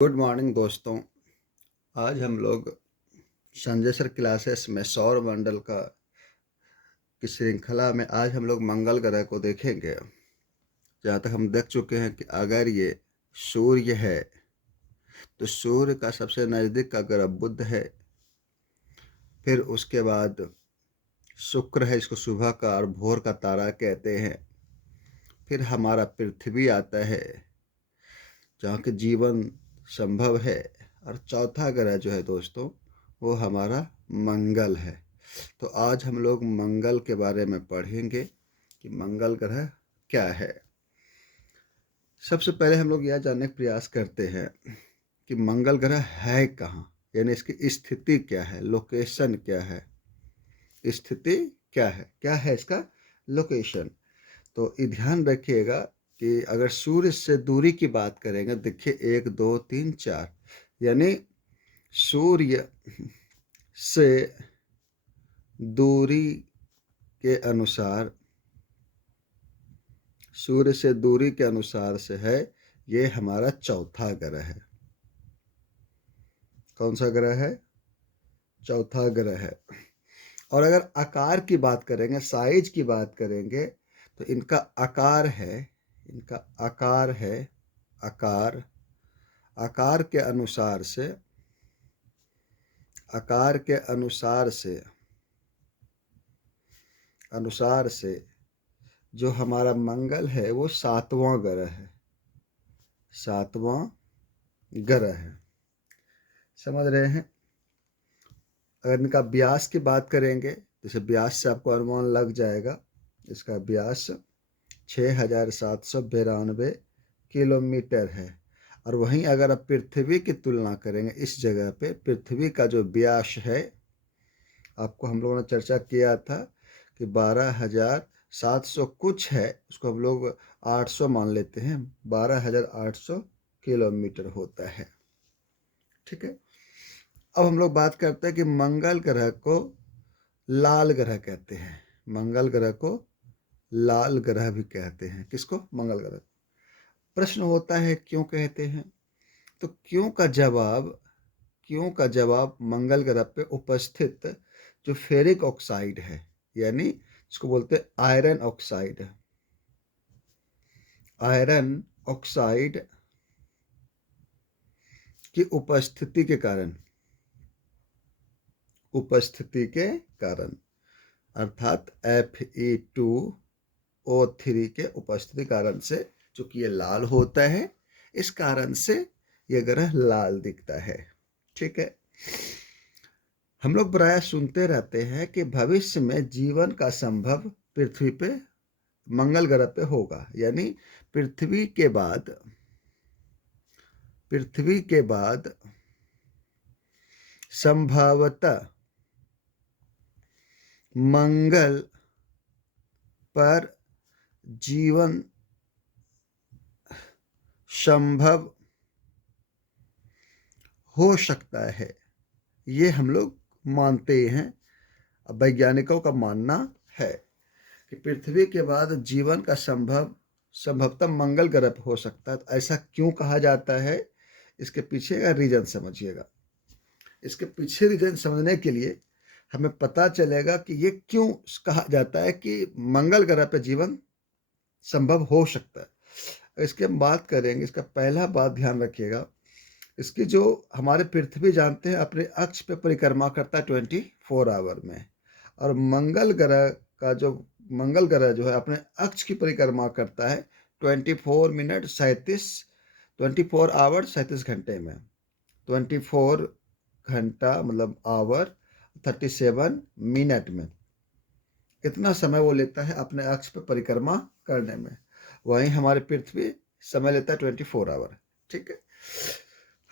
Good morning दोस्तों। आज हम लोग संजय सर क्लासेस में सौर मंडल का की श्रृंखला में आज हम लोग मंगल ग्रह को देखेंगे। जहाँ तक हम देख चुके हैं कि अगर ये सूर्य है तो सूर्य का सबसे नज़दीक का ग्रह बुध है। फिर उसके बाद शुक्र है, इसको सुबह का और भोर का तारा कहते हैं। फिर हमारा पृथ्वी आता है जहाँ के जीवन संभव है। और चौथा ग्रह जो है दोस्तों वो हमारा मंगल है। तो आज हम लोग मंगल के बारे में पढ़ेंगे कि मंगल ग्रह क्या है। सबसे पहले हम लोग यह जानने का प्रयास करते हैं कि मंगल ग्रह है कहाँ, यानी इसकी स्थिति क्या है, लोकेशन क्या है। स्थिति क्या है इसका लोकेशन। तो ये ध्यान रखिएगा कि अगर सूर्य से दूरी की बात करेंगे, देखिए 1 2 3 4, यानी सूर्य से दूरी के अनुसार से है ये हमारा चौथा ग्रह है। कौन सा ग्रह है? चौथा ग्रह है। और अगर आकार की बात करेंगे, साइज की बात करेंगे, तो इनका आकार है आकार आकार के अनुसार से जो हमारा मंगल है वो सातवां ग्रह है। समझ रहे हैं? अगर इनका व्यास की बात करेंगे, जैसे व्यास से आपको अनुमान लग जाएगा। इसका व्यास 6792 किलोमीटर है। और वहीं अगर आप पृथ्वी की तुलना करेंगे, इस जगह पे पृथ्वी का जो व्यास है, आपको हम लोगों ने चर्चा किया था कि 12,700 कुछ है, उसको हम लोग 800 मान लेते हैं। 12,800 किलोमीटर होता है। ठीक है। अब हम लोग बात करते हैं कि मंगल ग्रह को लाल ग्रह कहते हैं। मंगल ग्रह को लाल ग्रह भी कहते हैं। किसको? मंगल ग्रह। प्रश्न होता है क्यों कहते हैं? तो क्यों का जवाब मंगल ग्रह पे उपस्थित जो फेरिक ऑक्साइड है, यानी इसको बोलते हैं आयरन ऑक्साइड की उपस्थिति के कारण अर्थात Fe2O3 के उपस्थिति कारण से चूंकि ये लाल होता है, इस कारण से ये ग्रह लाल दिखता है। ठीक है। हम लोग प्रायः सुनते रहते हैं कि भविष्य में जीवन का संभव पृथ्वी पे मंगल ग्रह पे होगा, यानी पृथ्वी के बाद संभवतः मंगल पर जीवन संभव हो सकता है। ये हम लोग मानते हैं, वैज्ञानिकों का मानना है कि पृथ्वी के बाद जीवन का संभवतः मंगल ग्रह पर हो सकता है। तो ऐसा क्यों कहा जाता है, इसके पीछे का रीजन समझिएगा। इसके पीछे रीजन समझने के लिए हमें पता चलेगा कि ये क्यों कहा जाता है कि मंगल ग्रह पर जीवन संभव हो सकता है। इसके हम बात करेंगे। इसका पहला बात ध्यान रखिएगा, इसकी जो हमारे पृथ्वी जानते हैं अपने अक्ष पे परिक्रमा करता है 24 आवर में, और मंगल ग्रह जो है अपने अक्ष की परिक्रमा करता है 24 आवर 37 घंटे में। 24 घंटा मतलब आवर 37 मिनट में इतना समय वो लेता है अपने अक्ष पे परिक्रमा करने में। वहीं हमारी पृथ्वी समय लेता है 24 आवर। ठीक है।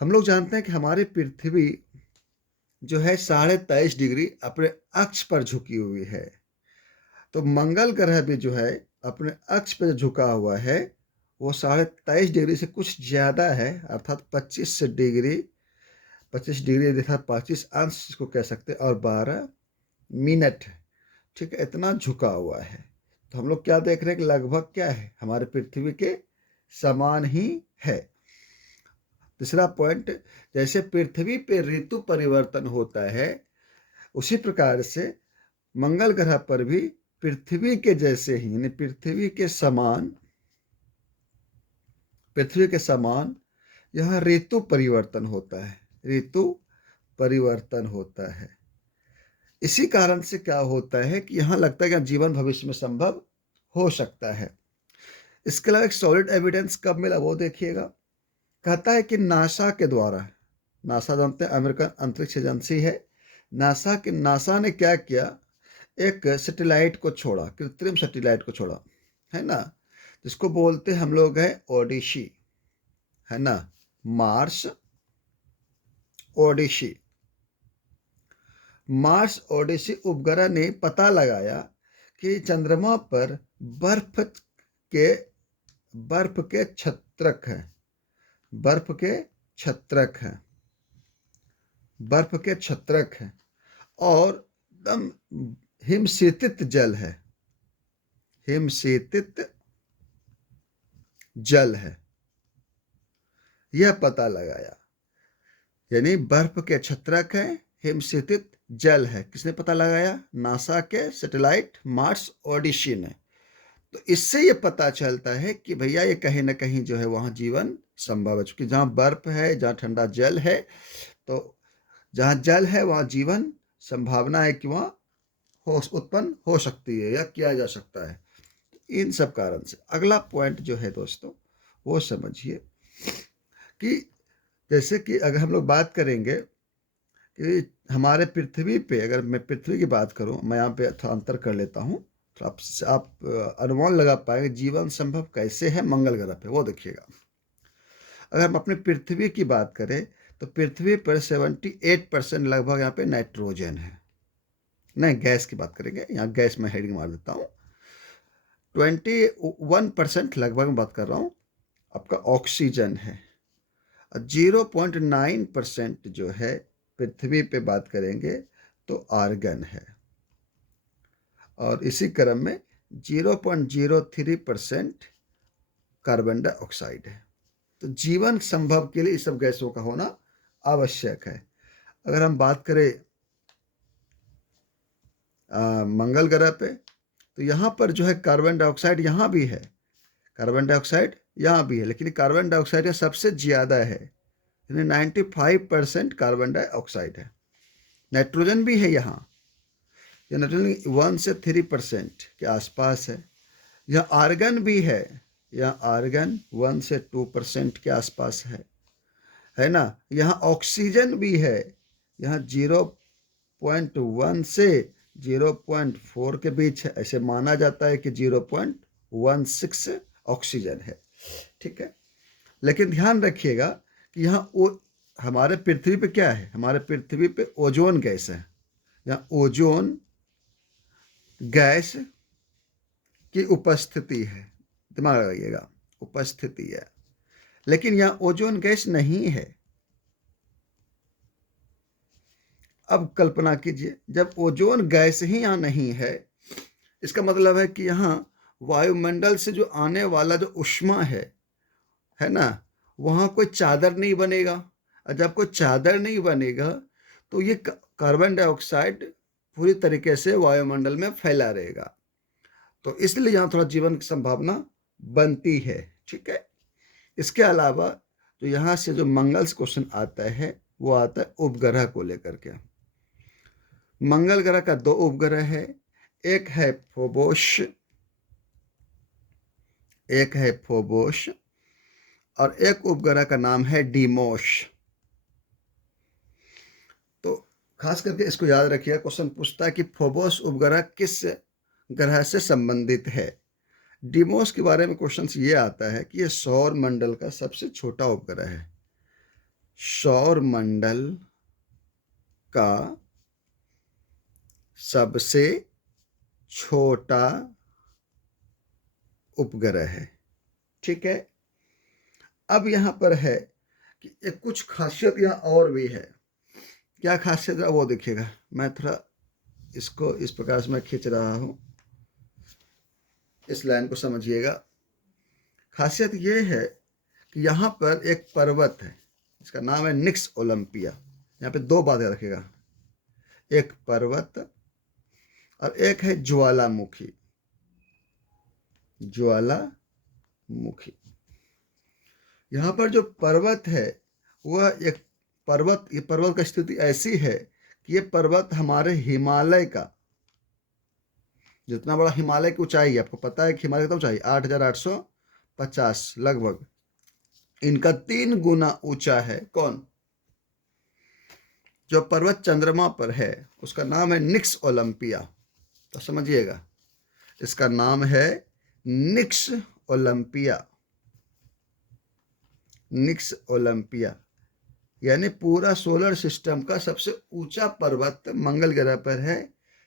हम लोग जानते हैं कि हमारी पृथ्वी जो है 23.5 डिग्री अपने अक्ष पर झुकी हुई है। तो मंगल ग्रह भी जो है अपने अक्ष पर झुका हुआ है, वो 23.5 डिग्री से कुछ ज़्यादा है, अर्थात 25 डिग्री अर्थात 25 अंश इसको कह सकते हैं, और 12 मिनट। ठीक है, इतना झुका हुआ है। तो हम लोग क्या देख रहे हैं कि लगभग क्या है, हमारे पृथ्वी के समान ही है। तीसरा पॉइंट, जैसे पृथ्वी पे ऋतु परिवर्तन होता है उसी प्रकार से मंगल ग्रह पर भी पृथ्वी के जैसे ही, यानी पृथ्वी के समान यह ऋतु परिवर्तन होता है, ऋतु परिवर्तन होता है। इसी कारण से क्या होता है कि यहाँ लगता है कि जीवन भविष्य में संभव हो सकता है। इसके अलावा एक सॉलिड एविडेंस कब मिला वो देखिएगा। कहता है कि नासा के द्वारा, नासा जानते हैं अमेरिकन अंतरिक्ष एजेंसी है, नासा ने क्या किया, एक सैटेलाइट को छोड़ा, कृत्रिम सैटेलाइट को छोड़ा, है ना, जिसको बोलते हम लोग है ओडिसी, है ना, मार्स ओडिसी उपग्रह ने पता लगाया कि चंद्रमा पर के बर्फ के छत्रक हैं, बर्फ के छत्रक हैं और एकदम हिमशीतित जल है, यह पता लगाया। यानी बर्फ के छत्रक है, हिमशीतित जल है। किसने पता लगाया? नासा के सैटेलाइट मार्स ओडिसी ने। तो इससे ये पता चलता है कि भैया ये कहीं ना कहीं जो है वहाँ जीवन संभव है, क्योंकि जहाँ बर्फ है, जहाँ ठंडा जल है, तो जहाँ जल है वहाँ जीवन संभावना है कि वहाँ उत्पन्न हो सकती है या किया जा सकता है। इन सब कारण से अगला पॉइंट जो है दोस्तों वो समझिए कि जैसे कि अगर हम लोग बात करेंगे कि हमारे पृथ्वी पे, अगर मैं पृथ्वी की बात करूं, मैं यहाँ पे थोड़ा अंतर कर लेता हूं, तो आप अनुमान लगा पाएंगे जीवन संभव कैसे है मंगल ग्रह पे, वो देखिएगा। अगर हम अपनी पृथ्वी की बात करें तो पृथ्वी पर 78% लगभग यहाँ पे नाइट्रोजन है। नहीं, गैस की बात करेंगे, यहाँ गैस में हेडिंग मार देता हूँ। 21% लगभग मैं बात कर रहा हूँ आपका ऑक्सीजन है। 0.9% जो है पृथ्वी पे बात करेंगे तो आर्गन है, और इसी क्रम में 0.03% कार्बन डाइऑक्साइड है। तो जीवन संभव के लिए इस सब गैसों का होना आवश्यक है। अगर हम बात करें मंगल ग्रह पे, तो यहाँ पर जो है कार्बन डाइऑक्साइड यहाँ भी है, लेकिन कार्बन डाइऑक्साइड सबसे ज़्यादा है, यानी 95% कार्बन डाइऑक्साइड है। नाइट्रोजन भी है यहाँ, यह नाइट्रोजन 1 से 3% के आसपास है। यह आर्गन भी है, यह आर्गन 1 से 2% के आसपास है ना। यहाँ ऑक्सीजन भी है, यहाँ 0.1 से 0.4 के बीच है, ऐसे माना जाता है कि 0.16 ऑक्सीजन है, ठीक है। लेकिन ध्यान रखिएगा कि यहाँ हमारे पृथ्वी पे क्या है, हमारे पृथ्वी पे ओजोन गैस है, यहाँ ओजोन गैस की उपस्थिति है, दिमाग लगाइएगा, उपस्थिति है, लेकिन यहाँ ओजोन गैस नहीं है। अब कल्पना कीजिए, जब ओजोन गैस ही यहाँ नहीं है, इसका मतलब है कि यहाँ वायुमंडल से जो आने वाला जो ऊष्मा है ना, वहाँ कोई चादर नहीं बनेगा, और जब कोई चादर नहीं बनेगा तो ये कार्बन डाइऑक्साइड पूरी तरीके से वायुमंडल में फैला रहेगा। तो इसलिए यहाँ थोड़ा जीवन की संभावना बनती है, ठीक है। इसके अलावा तो यहाँ से जो मंगल से क्वेश्चन आता है वो आता है उपग्रह को लेकर के। मंगल ग्रह का 2 उपग्रह है, एक है फोबोस और एक उपग्रह का नाम है डीमोस। तो खास करके इसको याद रखिएगा, क्वेश्चन पूछता है कि फोबोस उपग्रह किस ग्रह से संबंधित है। डीमोस के बारे में क्वेश्चन ये आता है कि यह सौर मंडल का सबसे छोटा उपग्रह है, सौर मंडल का सबसे छोटा उपग्रह है, ठीक है। अब यहाँ पर है कि एक कुछ खासियत यहाँ और भी है। क्या खासियत है वो देखिएगा, मैं थोड़ा इसको इस प्रकार से मैं खींच रहा हूँ, इस लाइन को समझिएगा। खासियत ये है कि यहाँ पर एक पर्वत है, इसका नाम है निक्स ओलंपिया। यहाँ पे दो बातें रखेगा, एक पर्वत और एक है ज्वालामुखी। ज्वालामुखी, यहाँ पर जो पर्वत है वह एक पर्वत, ये पर्वत की स्थिति ऐसी है कि ये पर्वत हमारे हिमालय का, जितना बड़ा हिमालय की ऊंचाई है, आपको पता है कि हिमालय कितना ऊंचाई, 8,850 लगभग, इनका 3 गुना ऊंचा है। कौन? जो पर्वत चंद्रमा पर है उसका नाम है निक्स ओलंपिया। तो समझिएगा, इसका नाम है निक्स ओलंपिया। निक्स ओलंपिया यानी पूरा सोलर सिस्टम का सबसे ऊंचा पर्वत मंगल ग्रह पर है,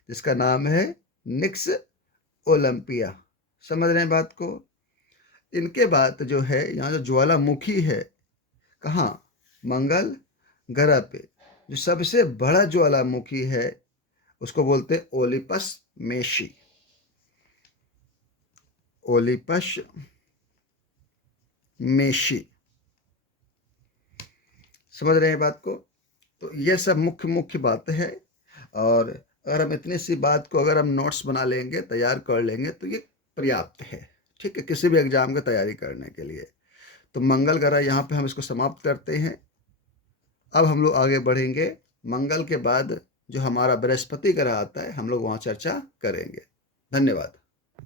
जिसका नाम है निक्स ओलंपिया। समझ रहे हैं बात को? इनके बाद जो है, यहाँ जो ज्वालामुखी है, कहाँ? मंगल ग्रह पे जो सबसे बड़ा ज्वालामुखी है उसको बोलते हैं ओलिपस मेशी। ओलिपस मेशी, समझ रहे हैं बात को? तो ये सब मुख्य मुख्य बातें हैं, और अगर हम इतनी सी बात को अगर हम नोट्स बना लेंगे, तैयार कर लेंगे, तो ये पर्याप्त है, ठीक है, किसी भी एग्जाम की तैयारी करने के लिए। तो मंगल ग्रह यहाँ पे हम इसको समाप्त करते हैं। अब हम लोग आगे बढ़ेंगे, मंगल के बाद जो हमारा बृहस्पति ग्रह आता है हम लोग वहाँ चर्चा करेंगे। धन्यवाद।